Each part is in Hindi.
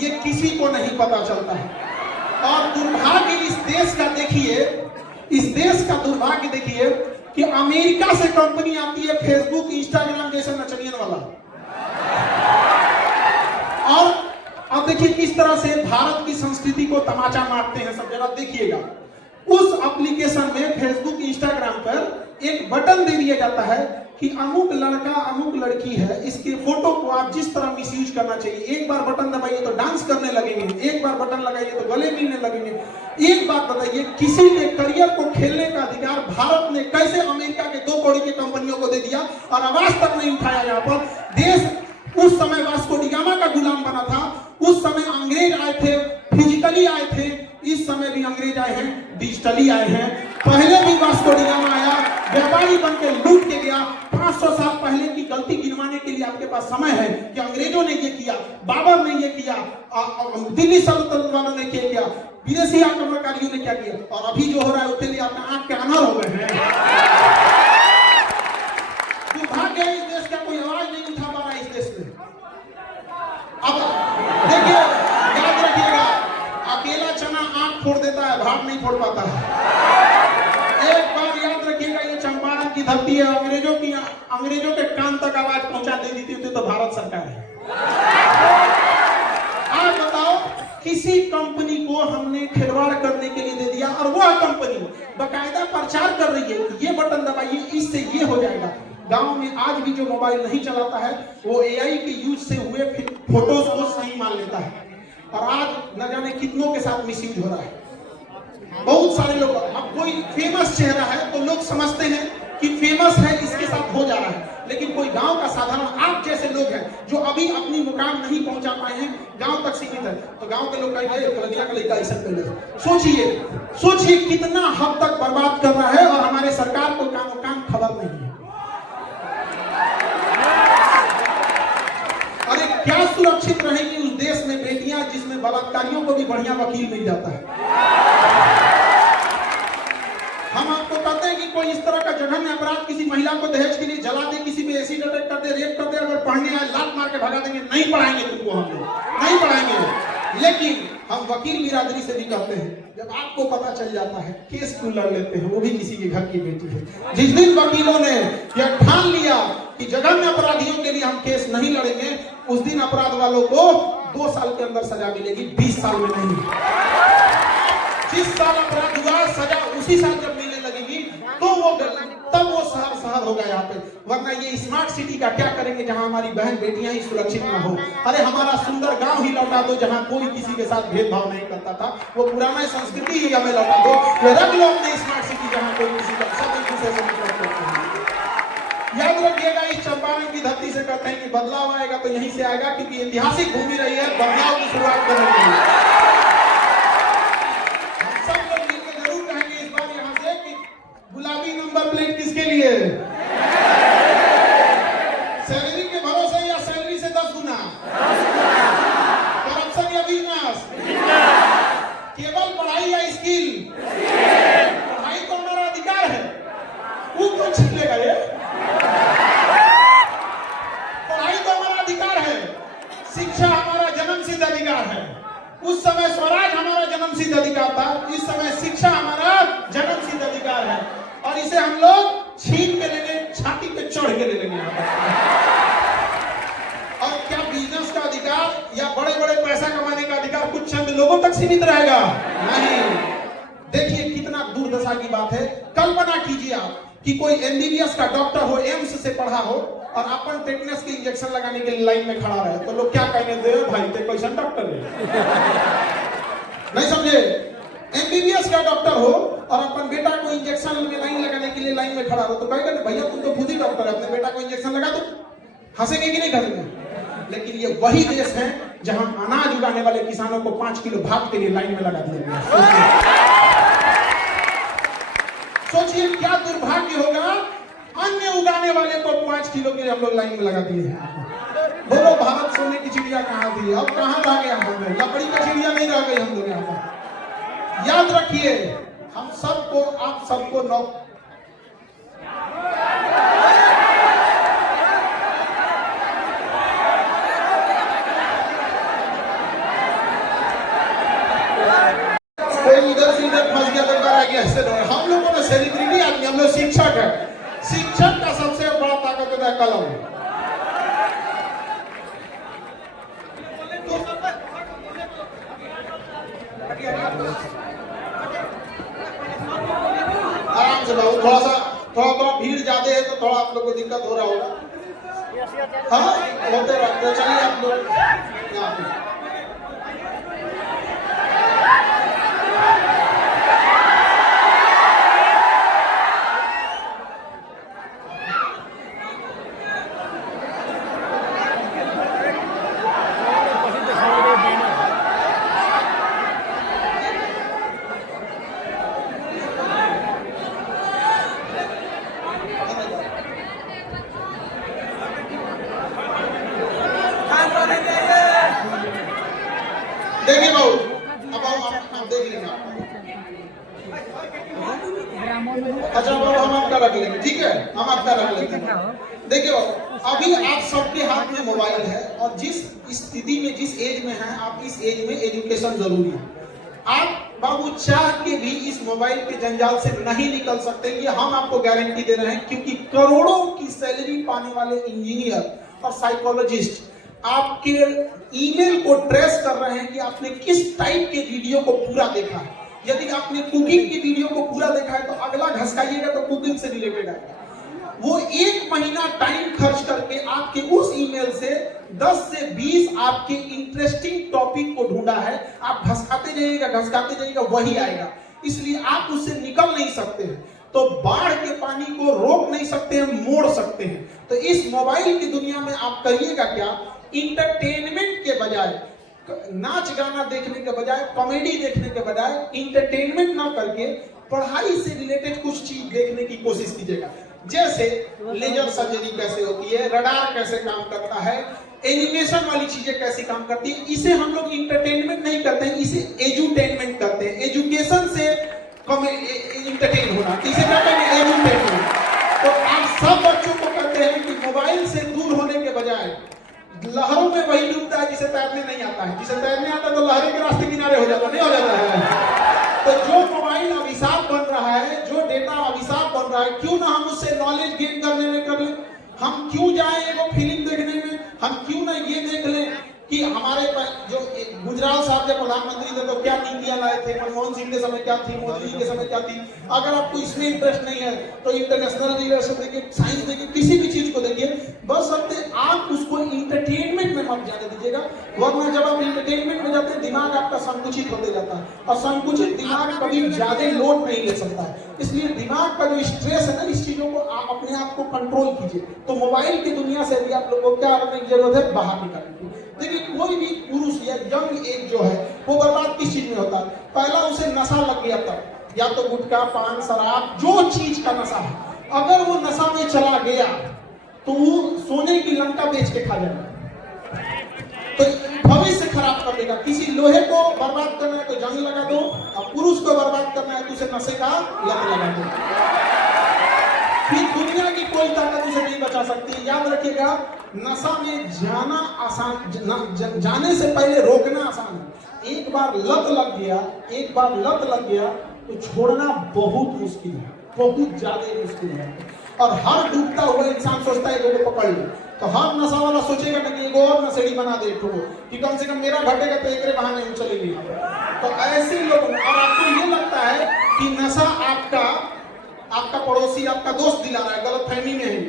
ये किसी को नहीं पता चलता है। और दुर्भाग्य इस देश का देखिए, इस देश का दुर्भाग्य देखिए कि अमेरिका से कंपनी आती है फेसबुक इंस्टाग्राम जैसे नचनियन वाला, और अब देखिए किस तरह से भारत की संस्कृति को तमाचा मारते हैं सब। जरा देखिएगा, उस एप्लीकेशन में फेसबुक इंस्टाग्राम पर एक बटन दे दिया जाता है कि अमुक लड़का अमुक लड़की है, इसके फोटो को आप जिस तरह मिसयूज करना चाहिए। एक बार बटन दबाइए तो डांस करने लगेंगे, एक बार बटन लगाइए तो गले मिलने लगेंगे। एक बात बताइए, किसी के करियर को खेलने का अधिकार भारत ने कैसे अमेरिका के 2 कौड़ी की कंपनियों को दे दिया और आवाज तक नहीं उठाया। यहाँ पर देश उस समय वास्को डी गामा का गुलाम बना था, उस समय अंग्रेज आए थे, फिजिकली आए थे, इस समय भी अंग्रेज आए हैं, डिजिटली आए हैं। पहले भी वास्को डी गामा आया, व्यापारी बन के लूट के गया। 500 साल पहले की गलती गिनवाने के लिए आपके पास समय है कि अंग्रेजों ने ये किया, बाबर ने ये किया, दिल्ली सल्तनत वालों ने क्या किया, विदेशी आक्रमणकारियों ने क्या किया, और अभी जो हो रहा है उसके लिए आपने आंख के अनार हो गए हैं। दुर्भाग्य है, इस देश का कोई आवाज नहीं उठा पा रहा है इस देश में। अब देखिए, याद रखिएगा, अकेला चना आंख फोड़ देता है, भाग नहीं फोड़ पाता है। एक बार याद रखिएगा, ये चंपारण की धरती है, अंग्रेजों के कान तक आवाज पहुंचा देती थी तो भारत सरकार है। आप बताओ, किसी कंपनी को हमने खिलवाड़ करने के लिए दे दिया और वह कंपनी बाकायदा प्रचार कर रही है कि ये बटन दबाइए, इससे ये हो जाएगा। गांव में आज भी जो मोबाइल नहीं चलाता है वो एआई के यूज से हुए फोटोज को सही मान लेता है, और आज न जाने कितनों के साथ मिसयूज हो रहा है। बहुत सारे लोग, अब कोई फेमस चेहरा है तो लोग समझते हैं कि फेमस है इसके साथ हो जा रहा है, लेकिन कोई गांव का साधारण आप जैसे लोग हैं जो अभी अपनी मुकाम नहीं पहुंचा पाए हैं, गांव तक सीमित है, तो गांव के लोग कहेंगे कलदिया का लड़का ऐसा कर ले। सोचिए कितना हद तक बर्बाद कर रहा है, और हमारे सरकार को काम खबर नहीं है। अरे क्या सुरक्षित रहेगी उस देश में बेटियां जिसमें बलात्कारियों को भी बढ़िया वकील मिल जाता है। हम आपको कहते हैं कि कोई इस तरह का जघन्य अपराध किसी महिला को दहेज के लिए जला दे, किसी पे एसिड अटैक कर दे, रेप कर दे, अगर पढ़ने आए लात मार के भगा देंगे, नहीं पढ़ाएंगे तुमको, हम लोग नहीं पढ़ाएंगे। लेकिन हम वकील बिरादरी से भी कहते हैं, जब आपको पता चल जाता है केस क्यों लड़ लेते हैं, वो भी किसी के घर की बेटी है। जिस दिन वकीलों ने यह ठान लिया कि जघन्य अपराधियों के लिए हम केस नहीं लड़ेंगे, उस दिन अपराध वालों को 2 साल के अंदर सजा मिलेगी, 20 साल में नहीं। जिस साल अपराध हुआ सजा उसी साल जब मिलने लगेगी तो तब वो शहर होगा यहाँ पे। वरना ये स्मार्ट सिटी का क्या करेंगे जहाँ हमारी बहन बेटियां ही सुरक्षित ना हो। अरे हमारा सुंदर गांव ही लौटा दो जहाँ कोई किसी के साथ भेदभाव नहीं करता था, वो पुराना संस्कृति ही हमें लौटा दो। ये रख लो अपने स्मार्ट सिटी जहाँ कोई किसी का सब एक दूसरे से मतलब करते हैं। याद रखिएगा, इस चंपारण की धरती से कहते हैं कि बदलाव आएगा तो यहीं से आएगा, क्योंकि ऐतिहासिक भूमि रही है बदलाव की शुरुआत करने के लिए। गुलाबी नंबर प्लेट किसके लिए? सैलरी के भरोसे या सैलरी से 10 गुना? करप्शन या बिजनेस? केवल पढ़ाई या स्किल? पढ़ाई तो हमारा अधिकार है, वो क्यों छीन लेगा ये? पढ़ाई तो हमारा अधिकार है, शिक्षा हमारा जन्मसिद्ध अधिकार है। उस समय स्वराज हमारा जन्मसिद्ध अधिकार था, इस समय शिक्षा हमारा जन्मसिद्ध अधिकार है, और इसे हम लोग छीन के लेंगे, छाती पे चढ़ के ले लेंगे। और क्या बिजनेस का अधिकार या बड़े बड़े पैसा कमाने का अधिकार कुछ चंद लोगों तक सीमित रहेगा? नहीं। देखिए कितना दुर्दशा की बात है। कल्पना कीजिए आप कि कोई एमबीबीएस का डॉक्टर हो, एम्स से पढ़ा हो, और अपन टेटनस के इंजेक्शन लगाने के लिए लाइन में खड़ा रहे, तो लोग क्या कहेंगे, दे भाई ते कैसा डॉक्टर है? नहीं समझे? एमबीबीएस का डॉक्टर हो और अपन बेटा को इंजेक्शन में लाइन लगाने के लिए लाइन में खड़ा हो, तो कहेगा भैया तुम तो खुद ही डॉक्टर है, अपने बेटा को इंजेक्शन लगा दो। हंसेंगे कि नहीं हंसेंगे? लेकिन ये वही देश है जहां अनाज उगाने वाले किसानों को 5 किलो भात के लिए लाइन में लगा दिया गया। सोचिए क्या दुर्भाग्य होगा, अन्य उगाने वाले को 5 किलो के लिए हम लोग लाइन में लगा दिए हैं। बोलो भारत सोने की चिड़िया कहाँ थी, अब कहाँ रह गए हम लोग? लकड़ी का चिड़िया नहीं रह गई हम लोग यहाँ पर। याद रखिए, हम सबको, आप सबको इधर फंस गया तो इधर आ गया, ऐसे नहीं। हम लोगों ने सेलिब्रिटी आदमी, हम लोग शिक्षक है। शिक्षक का सबसे बड़ा ताकत होता है कलम। आराम से बाबू, थोड़ा भीड़ ज्यादा है तो थोड़ा आप लोग को दिक्कत हो रहा होगा। हाँ होते रहते, चलिए आप लोग यहाँ पे। देखिए बाबू, अब आप देख लेंगे। अच्छा बाबू, हम आपका रख लेंगे, ठीक है, हम आपका रख लेते हैं। देखिए बाबू, अभी आप सबके हाथ में मोबाइल है और जिस स्थिति में, जिस एज में हैं आप, इस एज में एजुकेशन जरूरी है। आप बाबू चाह के भी इस मोबाइल के जंजाल से नहीं निकल सकते, ये हम आपको गारंटी दे रहे हैं, क्योंकि करोड़ों की सैलरी पाने वाले इंजीनियर और साइकोलॉजिस्ट आपके ईमेल को ट्रेस कर रहे हैं कि आपने किस टाइप के वीडियो को पूरा देखा है। यदि आपने कुकिंग की वीडियो को पूरा देखा है तो अगला घसकाइएगा तो कुकिंग से रिलेटेड आएगा। वो 1 महीना टाइम खर्च करके आपके उस ईमेल से 10 से 20 आपके इंटरेस्टिंग टॉपिक को ढूंढा है। आप घसकाते जाइएगा, वही आएगा। इसलिए आप उससे निकल नहीं सकते हैं। तो बाढ़ के पानी को रोक नहीं सकते हैं, मोड़ सकते हैं। तो इस मोबाइल की दुनिया में आप करिएगा क्या, इंटरटेनमेंट के बजाय, नाच गाना देखने के बजाय, कॉमेडी देखने के बजाय, इंटरटेनमेंट ना करके पढ़ाई से रिलेटेड कुछ चीज देखने की कोशिश कीजिएगा। जैसे लेजर सर्जरी कैसे होती है, रडार कैसे काम करता है, एनिमेशन वाली चीजें कैसे काम करती है। इसे हम लोग इंटरटेनमेंट नहीं करते हैं, इसे एजुटेनमेंट करते हैं। एजुकेशन से इंटरटेन होना, इसे क्या कहते हैं, एजुटेनमेंट। तो आप सब बच्चों को कहते हैं कि मोबाइल से दूर होने के बजाय लहरों में वही डूबता है जिसे तैरने नहीं आता है। जिसे तैरने आता है तो लहरें के रास्ते किनारे हो जाता, नहीं हो जाता है। तो जो मोबाइल अभिशाप बन रहा है, जो डेटा अभिशाप बन रहा है, क्यों ना हम उससे नॉलेज गेन करने में कर लें। हम क्यों जाएं एगो फिल्म देखने में, हम क्यों ना ये देख लें कि हमारे जो गुजराल साहब जब प्रधानमंत्री थे तो क्या नीतियां लाए थे, मनमोहन सिंह के समय क्या थी, मोदी जी के समय क्या थी। अगर आपको इसमें इंटरेस्ट नहीं है तो इंटरनेशनल रिलेशन देखिए, साइंस देखिए, किसी भी चीज को देखिए, बस आप उसको इंटरटेनमेंट में मत जाने दीजिएगा। वरना जब आप इंटरटेनमेंट में जाते हैं दिमाग आपका संकुचित होते जाता है, और संकुचित दिमाग कभी ज्यादा लोड नहीं ले सकता है। इसलिए दिमाग का जो स्ट्रेस है ना, इस चीजों को आप अपने आप को कंट्रोल कीजिए। तो मोबाइल की दुनिया से भी आप लोगों को क्या करने की जरूरत है, बाहर निकालने की। देखिए कोई भी पुरुष या यंग एज जो है वो बर्बाद किस चीज में होता है, पहला उसे नशा लग गया था, या तो गुटखा, पान, शराब, जो चीज का नशा है। अगर वो नशा में चला गया तो वो सोने की लंका बेच के खा जाएगा, तो भविष्य खराब कर देगा। किसी लोहे को बर्बाद करना है तो जंग लगा दो, और पुरुष को बर्बाद करना है तो उसे नशे का लत लगा दो। फिर दुनिया की कोई ताकत उसे नहीं बचा सकती। याद रखिएगा, नशा में जाना आसान, जाने से पहले रोकना आसान है। एक बार लत लग गया तो छोड़ना बहुत मुश्किल है, बहुत ज्यादा मुश्किल है। और हर डूबता हुआ इंसान सोचता है एगो को पकड़ लो, तो हर नशा वाला सोचेगा ना कि एगो और नशेड़ी बना दे कि कम से कम मेरा घटेगा तो एक बहाने हम चलेंगे। तो ऐसे लोग, और आपको ये लगता है कि नशा आपका पड़ोसी, आपका दोस्त दिला रहा है, गलतफहमी में है।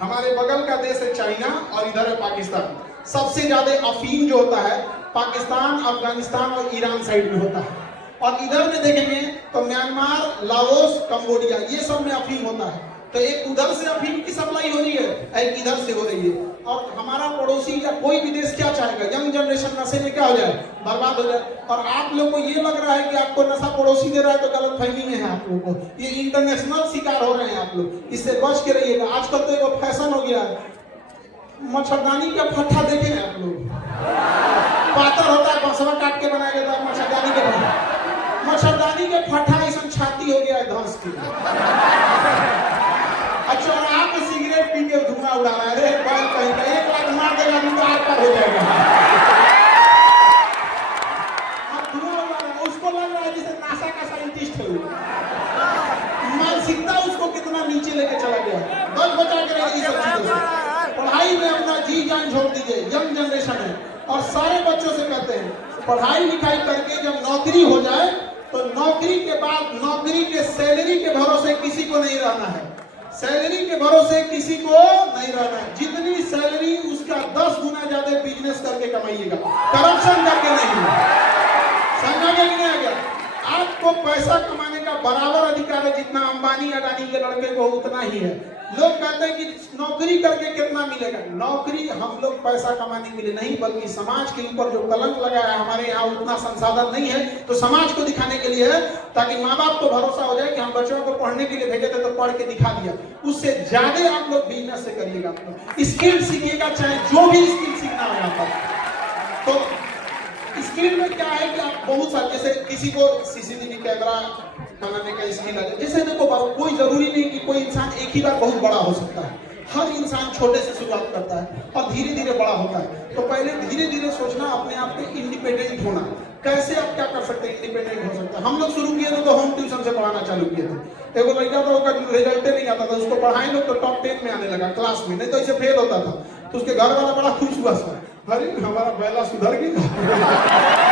हमारे बगल का देश है चाइना और इधर है पाकिस्तान। सबसे ज्यादा अफीम जो होता है पाकिस्तान, अफगानिस्तान और ईरान साइड में होता है। और इधर में देखेंगे तो म्यांमार, लाओस, कंबोडिया, ये सब में अफीम होता है। तो एक उधर से अफीम की सप्लाई हो रही है, एक इधर से हो रही है। और हमारा पड़ोसी या कोई भी देश क्या चाहेगा, यंग जनरेशन नशे में क्या हो जाए, बर्बाद हो जाए। और आप लोग को ये लग रहा है कि आपको नशा पड़ोसी दे रहा है तो गलतफहमी में है आप लोगों को। ये इंटरनेशनल शिकार हो रहे हैं आप लोग, इससे बच के रहिएगा। आजकल तो एक फैशन हो गया है, मच्छरदानी का फट्टा देखे हैं आप लोग, पातर होता है, बसवा काट के बनाया जाता है मच्छरदानी के फट्टा। मच्छरदानी के फट्टा ऐसा छाती हो गया है धंस की। अच्छा, और आप सिगरेट पी के धुआं उड़ा रहा है, बैल कहीं का 1 लाख मार देगा तो आग पर हो जाएगा। आप धुआं उड़ा रहे हैं, उसको लग रहा है जैसे नासा का साइंटिस्ट पढ़ाई लिखाई करके जब नौकरी हो जाए तो नौकरी के बाद नौकरी के सैलरी के भरोसे किसी को नहीं रहना है। सैलरी के भरोसे किसी को नहीं रहना है। जितनी सैलरी उसका 10 गुना ज्यादा बिजनेस करके कमाइएगा, करप्शन करके नहीं। समझा गया कि नहीं आ गया? आपको पैसा कमाने का बराबर अधिकार है जितना अंबानी अडानी के लड़के को उतना ही है। लोग कहते हैं कि नौकरी करके कितना मिलेगा। नौकरी हम लोग पैसा कमाने के लिए नहीं, बल्कि समाज के ऊपर जो कलंक लगा है, हमारे यहाँ उतना संसाधन नहीं है तो समाज को दिखाने के लिए है, ताकि माँ बाप को भरोसा हो जाए कि हम बच्चों को पढ़ने के लिए भेजे थे तो पढ़ के दिखा दिया। उससे ज्यादा आप लोग बिजनेस से करिएगा, स्किल सीखिएगा, चाहे जो भी स्किल सीखना हो यहाँ पर। तो स्किल में क्या है कि आप बहुत सारे, जैसे किसी को सीसीटीवी कैमरा बनाने का स्किल है, जैसे देखो कोई जरूरी नहीं कि कोई इंसान एक ही बार बहुत बड़ा हो सकता है। हर इंसान छोटे से शुरुआत करता है और धीरे धीरे बड़ा होता है। तो पहले धीरे धीरे सोचना, अपने आप पे इंडिपेंडेंट होना। कैसे आप क्या कर सकते हैं, इंडिपेंडेंट हो सकते हैं। हम लोग शुरू किए थे तो होम ट्यूशन से पढ़ाना चालू किए थे। एगो लड़का था, उसका रिजल्ट नहीं आता था, उसको पढ़ाए लोग तो टॉप 10 में आने लगा क्लास में, नहीं तो इसे फेल होता था। तो उसके घर वाला बड़ा खुश हुआ, अरे हमारा पहला सुधर गया।